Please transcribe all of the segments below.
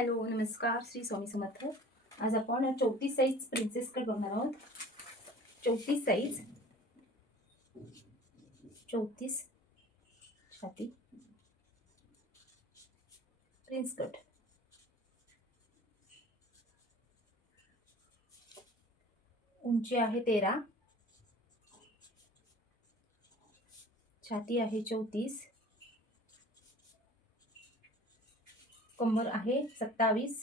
Hello, नमस्कार. श्री स्वामी समर्थ. आज आपण 34 साईज प्रिन्सेस कट बघणार आहोत. 34 साईज, 34 छाती प्रिन्स कट. उंची आहे 13, छाती आहे 34, कंबर आहे 27,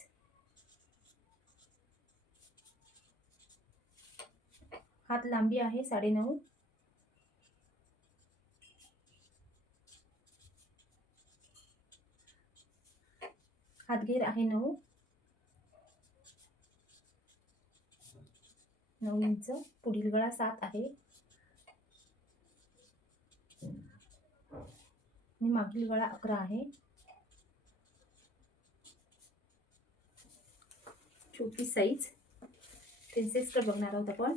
हात लांबी आहे 9.5, हातघेर आहे 9 इंच, पुढील गळा 7 आहे आणि मागील गळा 11 आहे. 34 साईज प्रिन्सेस कट बघणार आहोत आपण.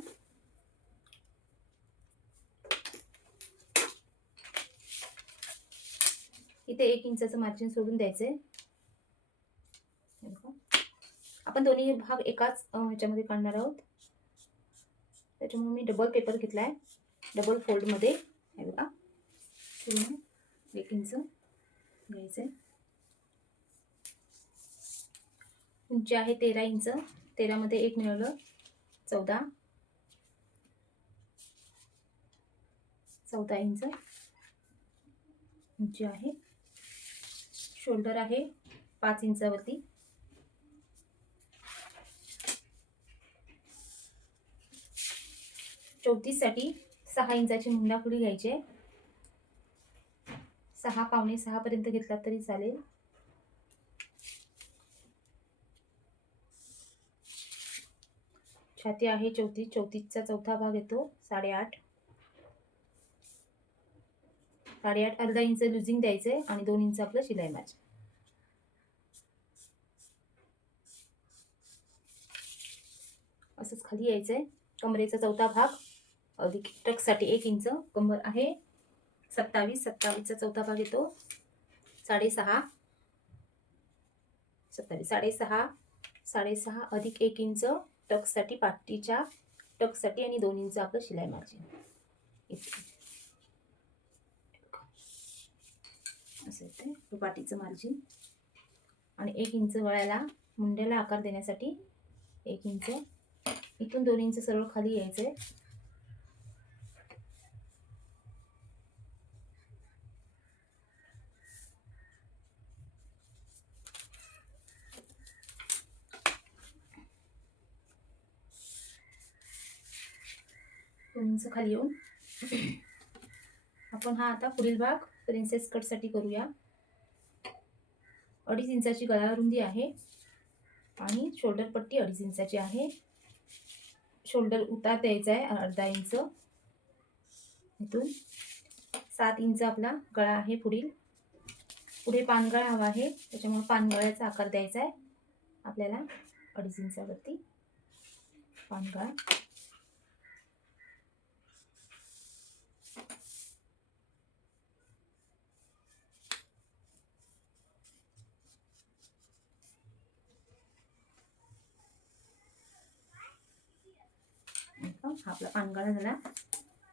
इथे 1 इंचाचं मार्जिन सोडून द्यायचंय. आपण दोन्ही भाग एकाच ह्याच्यामध्ये काढणार आहोत, त्याच्यामुळे मी डबल पेपर घेतलाय, डबल फोल्ड मध्ये. हे बघा, 1 इंच घ्यायचंय. उंची आहे 13 इंच, 13 मध्ये 1 मिळवलं 14 इंच उंची आहे. शोल्डर आहे 5 इंचावरती. साठी 6 इंचाची मुंडाफुडी घ्यायची. 6 पावणे 6 पर्यंत घेतला तरी चालेल. छाती आहे 34 चा चौथा भाग येतो 8.5. अर्धा इंच लुजिंग द्यायचंय आणि 2 इंच आपलं शिलाई मार्जिन. असंच खाली यायचंय. कमरेचा चौथा भाग अधिक टक साठी 1 इंच. कंबर आहे 27 चा चौथा भाग येतो 6.5. 6.5 अधिक 1 इंच टक साठी, पाठीच्या टक साठी आणि 2 इंच आपलं शिलाई मार्जिन. असं येते पाठीचं मार्जिन. आणि 1 इंच गळ्याला मुंड्याला आकार देण्यासाठी 1 इंच. इथून 2 इंच सरळ खाली यायचंय. इंच खाली येऊन आपण हा आता पुढील भाग प्रिन्सेस कट साठी करूया. 2.5 इंचाची गळा रुंदी आहे आणि शोल्डर पट्टी 2.5 इंचाची आहे. शोल्डर उतार द्यायचा आहे अर्धा इंच. इथून 7 इंच आपला गळा आहे. पुढे पानगळा हवा आहे, त्याच्यामुळे पानगळ्याचा आकार द्यायचा आहे आपल्याला. 2.5 इंचावरती पानगळा. हा आपला पानगळा झाला.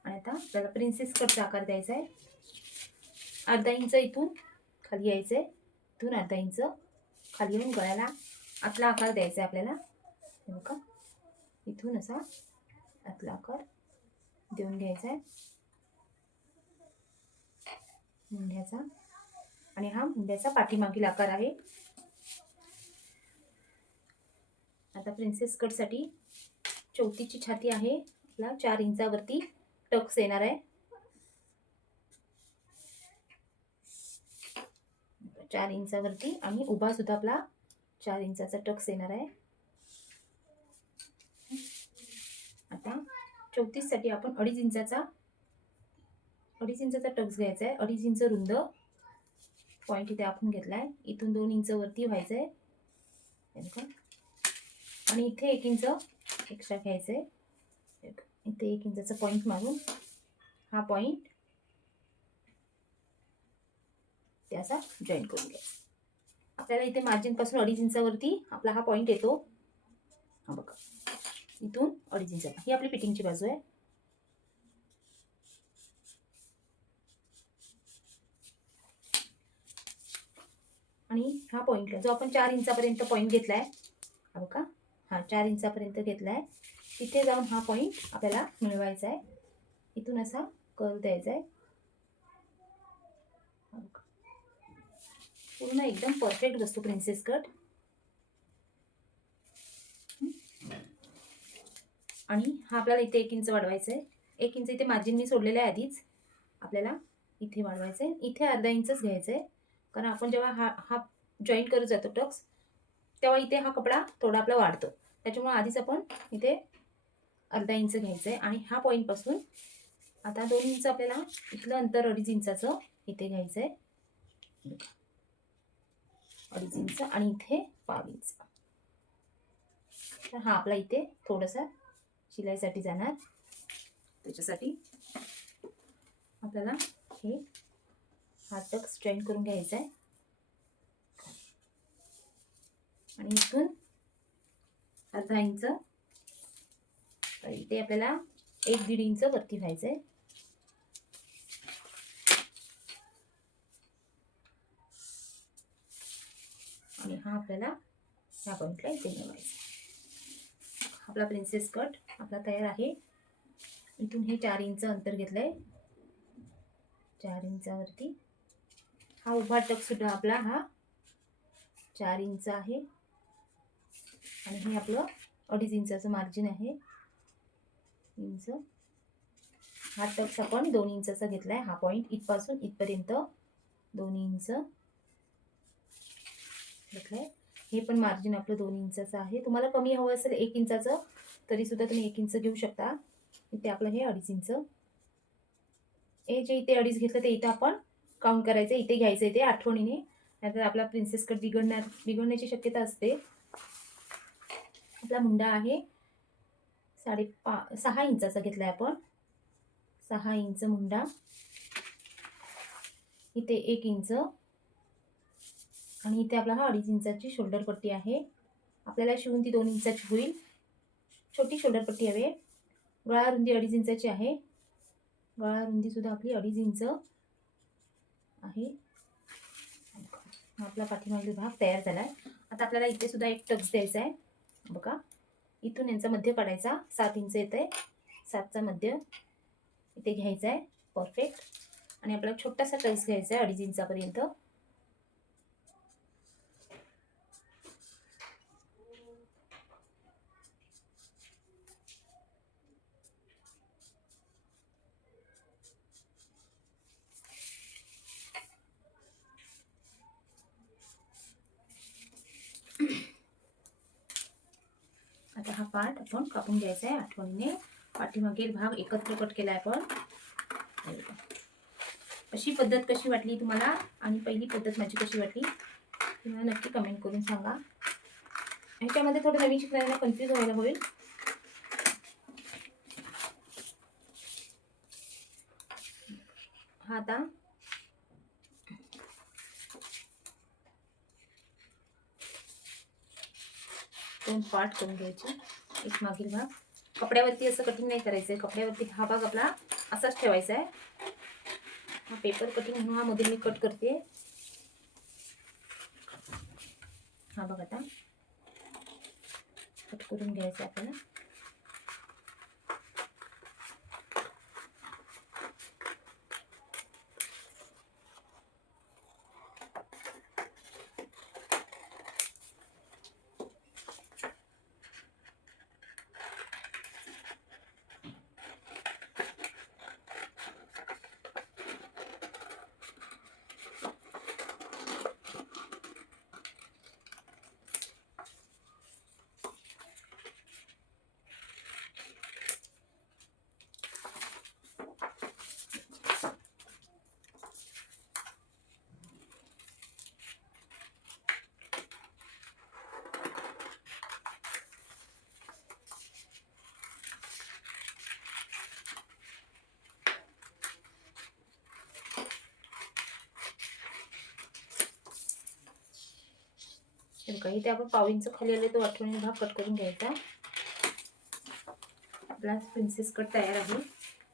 आणि आता आपल्याला प्रिन्सेस कटचा आकार द्यायचा आहे. अर्धा इंच इथून खाली यायचंय. इथून अर्धा इंच खाली येऊन गळ्याला आतला आकार द्यायचा आहे आपल्याला. हे बघा, इथून असा आतला आकार देऊन घ्यायचा आहे मुंड्याचा. आणि हा मुंड्याचा पाठीमागील आकार आहे. आता प्रिन्सेस कट साठी 34ची छाती आहे आपला 4 इंचावरती टक्स येणार आहे. 4 इंचावरती आणि उभा सुद्धा आपला 4 इंचाचा टक्स येणार आहे. आता 34 साठी आपण 2.5 इंचाचा टक्स घ्यायचा आहे. 2.5 इंच रुंद पॉइंट इथे आपण घेतलाय. इथून 2 इंच वरती व्हायचंय आणि इथे 1 इंच एक्स्ट्रा घ्यायचंय. इथे 1 इंचाचा पॉइंट मारून हा पॉइंट त्याचा जॉईन करून घ्यायचा. आपल्याला इथे मार्जिन पासून 2.5 इंचावरती आपला हा पॉइंट येतो. हा बघा, इथून 2.5 इंच ही आपली फिटिंगची बाजू आहे. आणि हा पॉइंटला जो आपण 4 इंचापर्यंत पॉइंट घेतलाय, हा बघा, हा 4 इंचापर्यंत घेतलाय, तिथे जाऊन हा पॉइंट आपल्याला मिळवायचा आहे. इथून असा कर्व द्यायचा आहे. पूर्ण एकदम परफेक्ट बसतो प्रिन्सेस कट. आणि हा आपल्याला इथे 1 इंच वाढवायचा आहे. 1 इंच इथे मार्जिन मी सोडलेलं आहे आधीच. आपल्याला इथे वाढवायचं आहे. इथे अर्धा इंचच घ्यायचं आहे, कारण आपण जेव्हा हा हा जॉईंट करत जातो टक्स, तेव्हा इथे हा कपडा थोडा आपला वाढतो. त्याच्यामुळे आधीच आपण इथे अर्धा इंच घ्यायचं आहे. आणि हा पॉईंटपासून आता 2 इंच आपल्याला इथलं अंतर 2.5 इंचाचं इथे घ्यायचं आहे. 2.5 इंच आणि इथे 1.5 इंच. तर हा आपला इथे थोडासा शिलाईसाठी जाणार. त्याच्यासाठी आपल्याला हे हा टक्स जॉईन करून घ्यायचा आहे. आणि इथून अर्धा इंच इथे आपल्याला 1-1.5 इंच वरती व्हायचंय. आणि हा आपल्याला ह्या पॉइंटला इथे मिळवायचा. आपला प्रिन्सेस कट आपला तयार आहे. इथून हे 4 इंच अंतर घेतलंय. 4 इंचावरती हा उभा टक सुद्धा आपला हा 4 इंच आहे. आणि हे आपलं 2.5 इंचाचं मार्जिन आहे. इंच हा टक्स आपण 2 इंचाचा घेतलाय. हा पॉइंट इथपासून इथपर्यंत 2 इंच घेतलंय. हे पण मार्जिन आपलं 2 इंचाचं आहे. तुम्हाला कमी हवं असेल 1 इंचाचं तरी सुद्धा तुम्ही 1 इंच घेऊ शकता. इथे आपलं हे 2.5 इंच. हे जे इथे 2.5 घेतलं ते इथं आपण काउंट करायचं, इथे घ्यायचं इथे आठवणीने, नाहीतर आपला प्रिन्सेस कट बिघडण्याची शक्यता असते. आपला मुंडा आहे 6 इंचाचा घेतलाय आपण. 6 इंच मुंडा, इथे 1 इंच आणि इथे आपला हा 2.5 इंचाची शोल्डर पट्टी आहे. आपल्याला शिवून ती 2 इंचाची होईल. छोटी शोल्डर पट्टी हवी. गळा रुंदी 2.5 इंचाची आहे. गळा रुंदी सुद्धा आपली 2.5 इंच आहे. आपला पाठीमागील भाग तयार झालाय. आता आपल्याला इथे सुद्धा एक टक्स द्यायचा आहे. बघा, इथून यांचा मध्य काढायचा. 7 इंच येते. 7चा मध्य इथे घ्यायचा आहे परफेक्ट. आणि आपल्याला छोटासा टक्स घ्यायचा आहे 2.5 इंचापर्यंत. आता हा पार्ट आपण कापून घ्यायचा आहे आठवणीने. पाठीमागील भाग एकत्र कट केलाय आपण. अशी पद्धत कशी वाटली तुम्हाला आणि पहिली पद्धत माझी कशी वाटली तुम्हाला नक्की कमेंट करून सांगा. ह्याच्यामध्ये थोडं नवीन शिकणाऱ्यांना कन्फ्यूज व्हायला होईल. हा आता दोन पार्ट करून घ्यायचे. एक मागील भाग कपड्यावरती असं कटिंग नाही करायचंय. कपड्यावरती हा भाग आपला असाच ठेवायचा आहे. हा पेपर कटिंग म्हणून हा मध्ये मी कट करते. हा बघ आता कट करून घ्यायचा आपल्याला. हे बघा, इथे आपण 1/2 इंच खाली आले तो 8 भाग कट करून घ्यायचा. आपला प्रिन्सेस कट तयार आहे.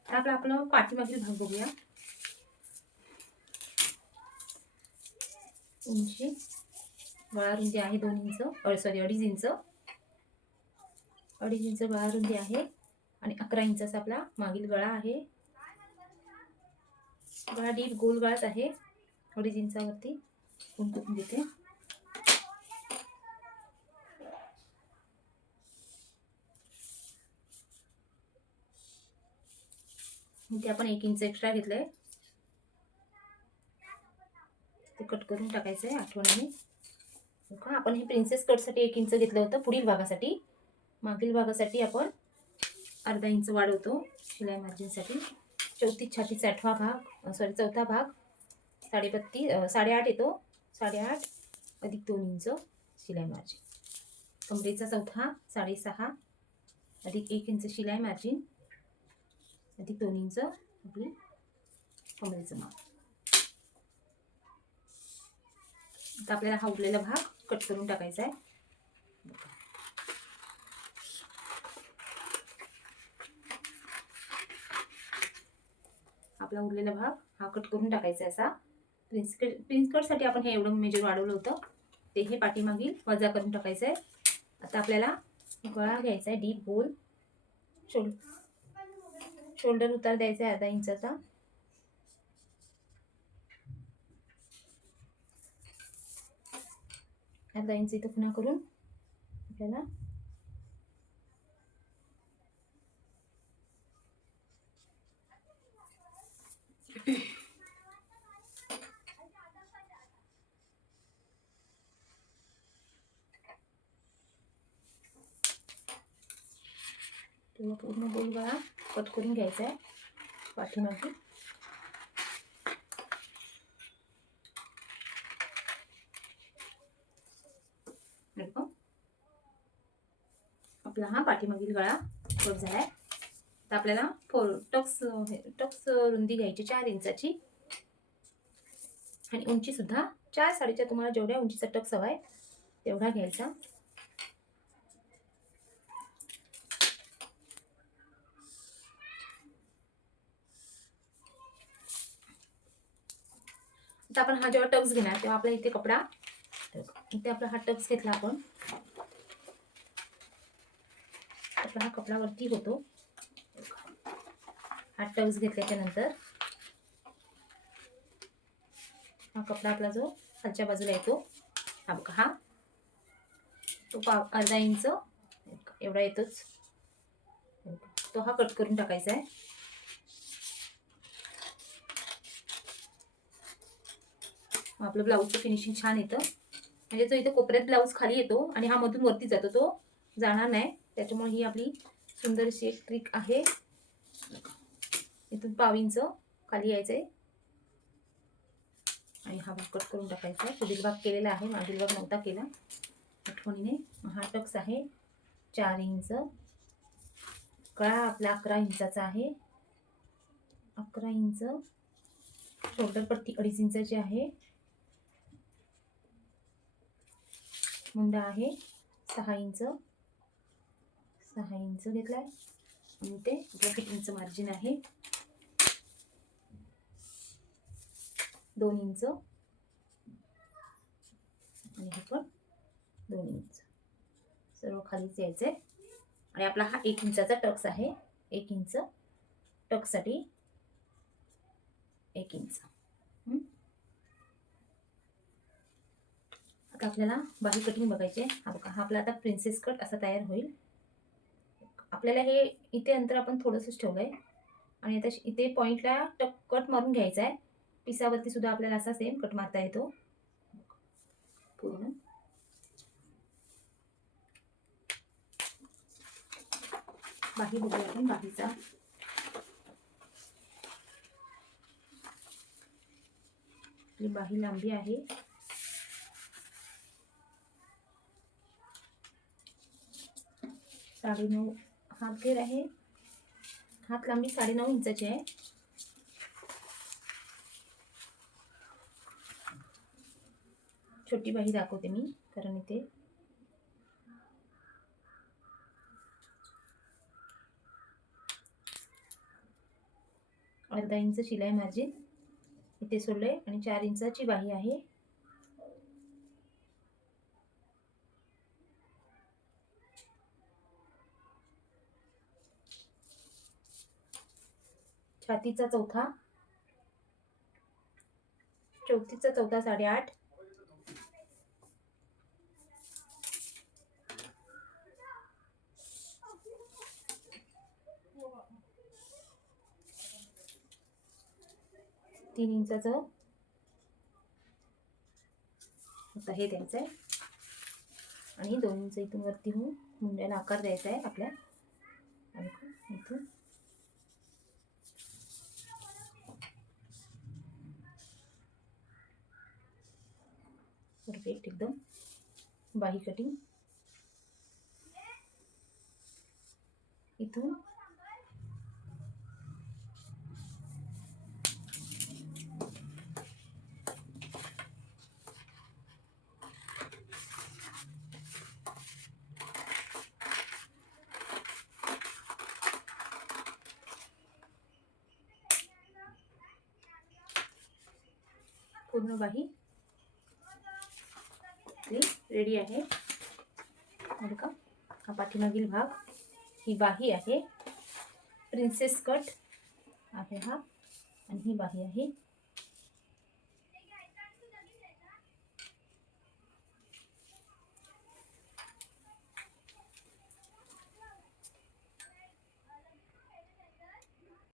आता आपला पाठीमागील भाग बघूया. उंची गळा रुंदी आहे 2 इंच, 2.5 इंच. 2.5 इंच गळा रुंदी आहे आणि 11 इंचाचा आपला मागील गळा आहे. गळा डीप गोल गळाच आहे. 2.5 इंचावरती गुंतवून देते. इथे आपण 1 इंच एक्स्ट्रा घेतलंय, ते कट करून टाकायचं आहे आठवणीने. बघा, आपण हे प्रिन्सेस कटसाठी 1 इंच घेतलं होतं. पुढील भागासाठी, मागील भागासाठी आपण अर्धा इंच वाढवतो शिलाई मार्जिनसाठी. चौथी छातीचा चौथा भाग 8.5 येतो. 8.5 अधिक 2 इंच शिलाई मार्जिन. कमरेचा चौथा 6.5 अधिक 1 इंच शिलाई मार्जिन अधिक 2 इंच आपली कमरेचं माप. आता आपल्याला हा उरलेला भाग कट करून टाकायचा आहे. आपला उरलेला भाग हा कट करून टाकायचा आहे. असा प्रिन्स कटसाठी आपण हे एवढं मेजर वाढवलं होतं, ते हे पाठीमागील वजा करून टाकायचं आहे. आता आपल्याला गळा घ्यायचा आहे डीप गोल. शोल्डर उतार द्यायचा आहे अर्धा इंचाचा. अर्धा इंच इथं पुन्हा करून आपल्याला पूर्ण गोल गळा कट करून घ्यायचा आहे पाठीमागे. आपला हा पाठीमागील गळा कट झालाय. आता आपल्याला टक्स रुंदी घ्यायची 4 इंचाची आणि उंची सुद्धा 4 साडीच्या तुम्हाला जेवढ्या उंचीचा टक्स हवाय तेवढा घ्यायचा. आता आपण हा जेव्हा टक्स घेणार तेव्हा आपला इथे कपडा, इथे आपला हा टक्स घेतला आपण, आपला हा कपडा वरती होतो. हा टक्स घेतल्याच्या नंतर हा कपडा आपला जो खालच्या बाजूला येतो, हा बघा, हा तो अर्धा इंच एवढा येतोच, तो हा कट करून टाकायचा आहे. आपलं ब्लाऊजचं फिनिशिंग छान येतं. म्हणजे जो इथे कोपऱ्यात ब्लाऊज खाली येतो आणि हा मधून वरती जातो, तो जाणार नाही. त्याच्यामुळे ही आपली सुंदरशी एक ट्रिक आहे. इथून 1/2 इंच खाली यायचंय आणि हा भाग कट करून टाकायचा. पुढील भाग केलेला आहे, मागील भाग नव्हता केला आठवणीने. हा टक्स आहे 4 इंच. गळा आपला 11 इंचाचा आहे. 11 इंच. शोल्डर पट्टी 2.5 इंचाची आहे. मुंडा आहे 6 इंच. 6 इंच घेतलाय आणि ते 1 इंच मार्जिन आहे. 2 इंच आणि हे पण 2 इंच. सर्व खालीच यायचंय. आणि आपला हा 1 इंचाचा टक्स आहे. 1 इंच टक्ससाठी 1 इंच. आता आपल्याला बाही कटिंग बघायची आहे. हा बघा, हा आपला आता प्रिन्सेस कट असा तयार होईल. आपल्याला हे इथे अंतर आपण थोडंसंच ठेवलंय आणि आता इथे पॉइंटला कट मारून घ्यायचा आहे. पिसावरती सुद्धा आपल्याला असा सेम कट मारता येतो पूर्ण. बाही बघूया आपण. बाहीचा आपली बाही लांबी आहे 9.5. हात घेर आहे, हात लांबी 9.5 इंचाची आहे. छोटी बाही दाखवते मी, कारण इथे अर्धा इंच शिलाई मार्जिन इथे सोडले आणि 4 इंचाची बाही आहे. छातीचा चौथा 8.5. तीन इंचाचं आता हे द्यायचं आहे आणि 2 इंच इथून वरती होऊन मुंड्याला आकार द्यायचा आहे आपल्या. आणि इथून परफेक्ट एकदम बाही कटिंग. इथून पूर्ण बाही रेडी आहे. बघा, हा पाठीमागील भाग, ही बाही आहे. प्रिन्सेस कट आहे हा, आणि ही बाही आहे.